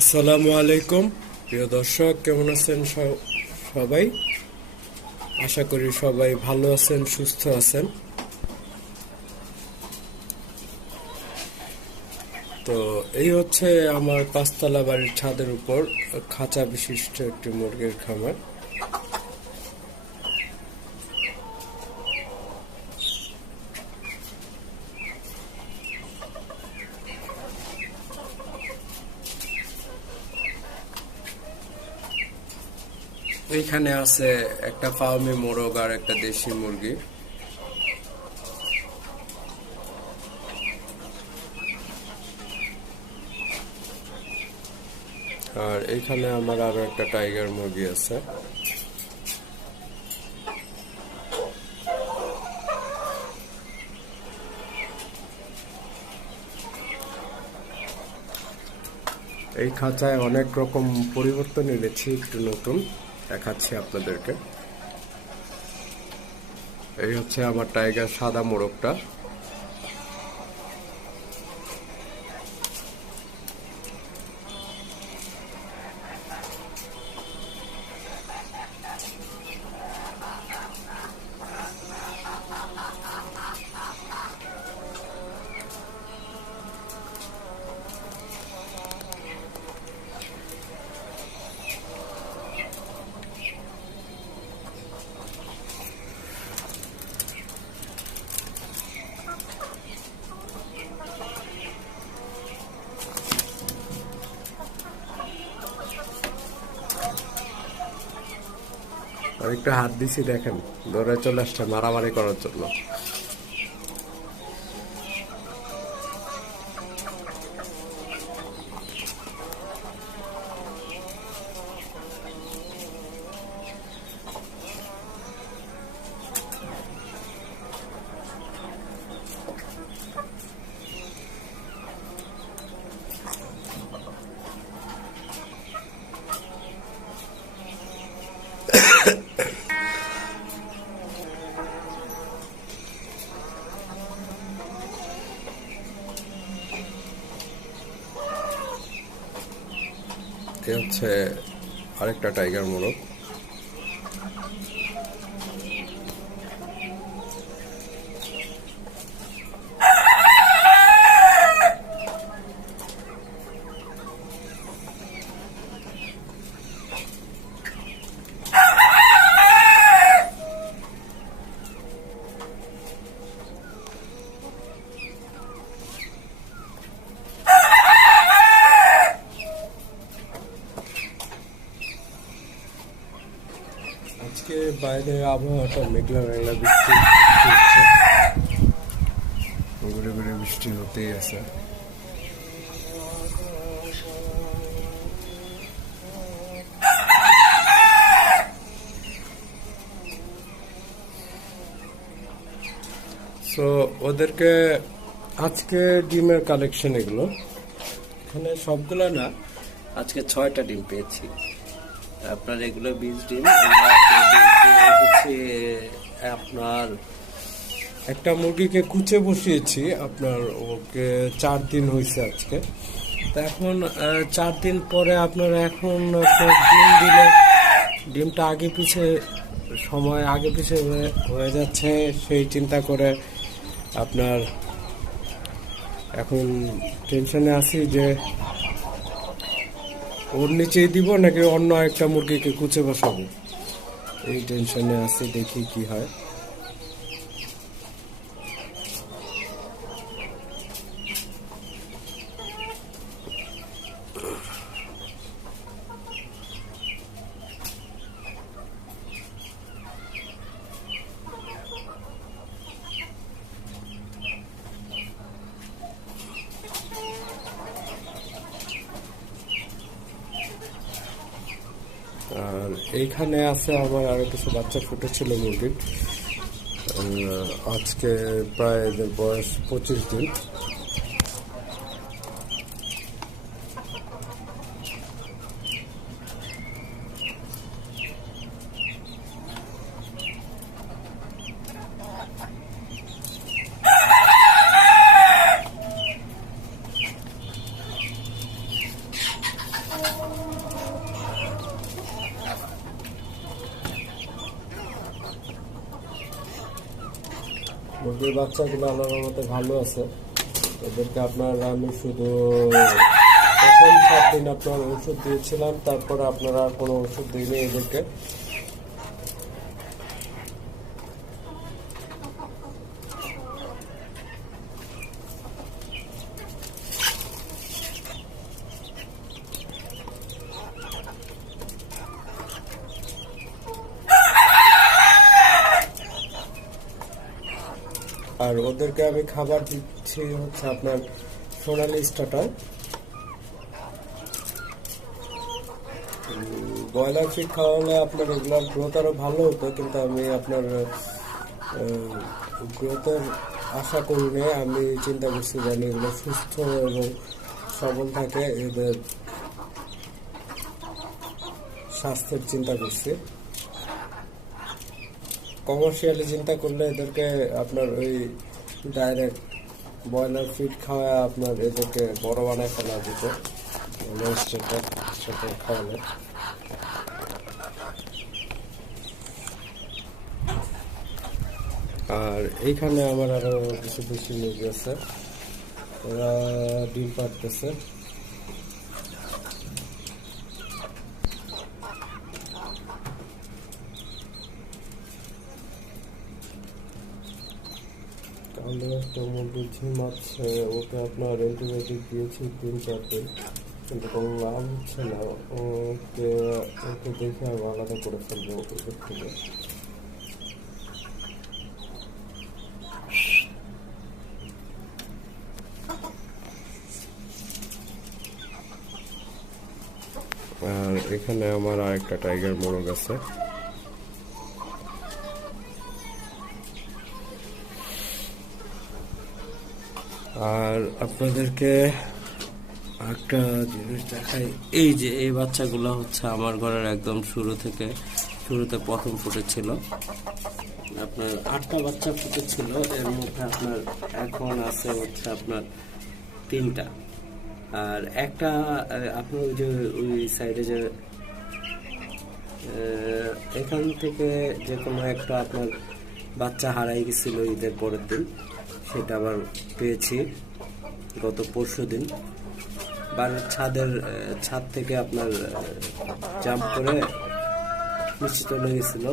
আসসালামু আলাইকুম। প্রিয় দর্শক, কেমন আছেন সবাই? আশা করি সবাই ভালো আছেন, সুস্থ আছেন। তো এই হচ্ছে আমার পাঁচতলা বাড়ির ছাদের উপর খাঁচা বিশিষ্ট একটি মুরগির খামার। এইখানে আছে একটা ফার্মি মোরগ আর একটা দেশি মুরগি। আর এইখানে আমার আরও একটা টাইগার মুরগি আছে। এই খাঁচায় অনেক রকম পরিবর্তন এনেছি, একটু নতুন। দেখাচ্ছি আপনাদেরকে। এই হচ্ছে আমার টাইগার সাদা মোরগটা। একটু হাত দিছি দেখেন। দৌড়ে চলে আসছে মারামারি করার জন্য। এ হচ্ছে আরেকটা টাইগার মোরগ। বাইরে আবহাওয়াটা মেঘলা মেঘলা বৃষ্টি হচ্ছে। ঘুরে ঘুরে বৃষ্টি হতেই আছে। সো ওদেরকে আজকে ডিমের কালেকশন এগুলো। এখানে সবগুলো না, আজকে ছয়টা ডিম পেয়েছি। আপনার এগুলো বীজ ডিম হচ্ছে আপনার একটা মুরগিকে কুচে বসিয়েছি, আপনার ওকে চার দিন হয়েছে আজকে। তা এখন চার দিন পরে আপনার এখন ডিম দিলে, ডিমটা আগে পিছে, সময় আগে পিছে হয়ে- হয়ে যাচ্ছে, সেই চিন্তা করে আপনার এখন টেনশনে আছি যে ওর নিচেই দিব নাকি অন্য একটা মুরগিকে কুচে বসাবো? এই টেনশনে আছি দেখি কি হয় আর এইখানে আছে আমার আরও কিছু বাচ্চা ফুটেছিল মুরগির। আজকে প্রায় এদের বয়স পঁচিশ দিন। মুরগির বাচ্চাগুলো আমার মতো ভালো আছে, এদেরকে আপনার আমি শুধু প্রথম সাত দিন আপনার ওষুধ দিয়েছিলাম, তারপরে আপনারা কোনো ওষুধ দিইনি এদেরকে। আর ওদেরকে আমি খাবার দিচ্ছি হচ্ছে আপনার সোনালি স্টার্টার ব্রয়লার ফিড খাওয়ালে আপনার রেগুলার গ্রোথ আরও ভালো হতো, কিন্তু আমি আপনার গ্রোথের আশা করি না আমি চিন্তা করছি যেন এগুলো সুস্থ এবং সবল থাকে, এদের স্বাস্থ্যের চিন্তা করছি। কমার্শিয়ালি চিন্তা করলে এদেরকে আপনার ওই ডাইরেক্ট ব্রয়লার ফিড খাওয়া আপনার এদেরকে বড় বানায় ফেলা যেত। স্টেটার খাওয়ালে। আর এইখানে আমার আরও কিছু বেশি মুরগি আছে। ওরা ডিম পাড়তেছে। তাহলে একটা ঝিম আছে ওকে আপনার অ্যান্টিবায়োটিক দিয়েছি তিন, চার দিন। কিন্তু কোনো লাভ হচ্ছে না। ওকে ওকে দেখে আমি আলাদা করে ফেলব ওদের থেকে। আর এখানে আমার আরেকটা টাইগার মোরগ আছে। আর আপনাদেরকে একটা জিনিস দেখাই। এই যে এই বাচ্চাগুলো হচ্ছে আমার ঘরের একদম শুরু থেকে, শুরুতে প্রথম ফুটেছিল। আপনার আটটা বাচ্চা ফুটেছিল, এর মধ্যে আপনার এখন আছে হচ্ছে আপনার তিনটা। আর একটা আপনার ওই যে ওই সাইডে যে এখান থেকে যে কোনো একটা আপনার বাচ্চা হারাই গেছিল ঈদের পরের দিন। সেটা আবার পেয়েছি গত পরশু দিন। বাড়ির ছাদের ছাদ থেকে আপনার জাম্প করে নিচে চলে গেছিল।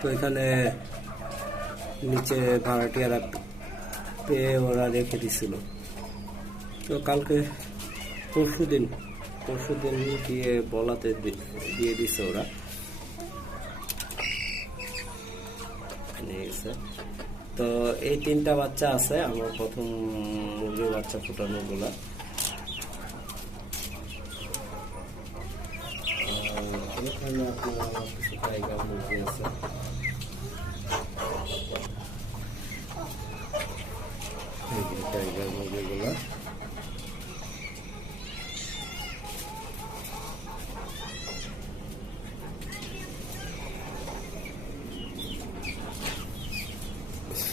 তো এখানে নিচে ভাড়াটিয়ারা পেয়ে ওরা রেখে দিছিল। তো কালকে পরশু দিন পরশু দিন গিয়ে বলাতে দিয়ে দিছে ওরা। নিয়ে গেছে। তো এই তিনটা বাচ্চা আছে, আমার প্রথম মুরগির বাচ্চা ফুটানো গুলা। আপনার কিছু টাইগার মুরগি আছে। টাইগার মুরগিগুলা।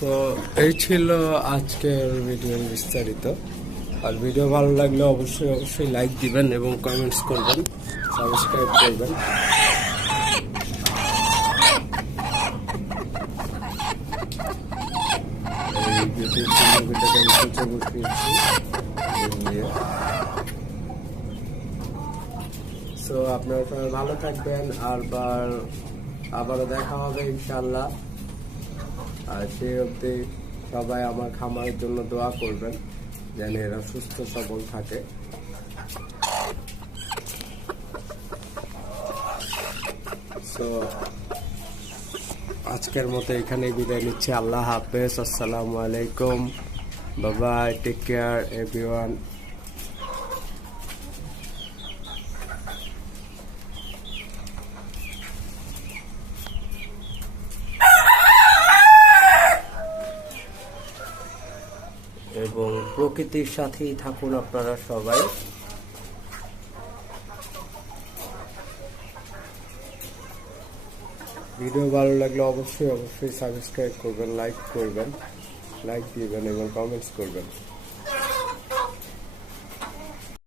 সো এই ছিল আজকের ভিডিওর বিস্তারিত। আর ভিডিও ভালো লাগলে অবশ্যই অবশ্যই লাইক দিবেন এবং কমেন্টস করবেন সাবস্ক্রাইব করবেন। সো আপনারা সবাই ভালো থাকবেন। আরবার, আবারও দেখা হবে ইনশাল্লাহ আর সেই অবধি সবাই আমার খামারের জন্য দোয়া করবেন যেন এরা সুস্থ সবল থাকে। সো আজকের মতো এখানে বিদায় নিচ্ছি। আল্লাহ হাফেজ। আসসালামু আলাইকুম। বাবাই টেক কেয়ার এভরিওয়ান এবং প্রকৃতির সাথেই থাকুন আপনারা সবাই। ভিডিও ভালো লাগলে অবশ্যই অবশ্যই সাবস্ক্রাইব করবেন লাইক করবেন লাইক দিবেন এবং কমেন্টস করবেন।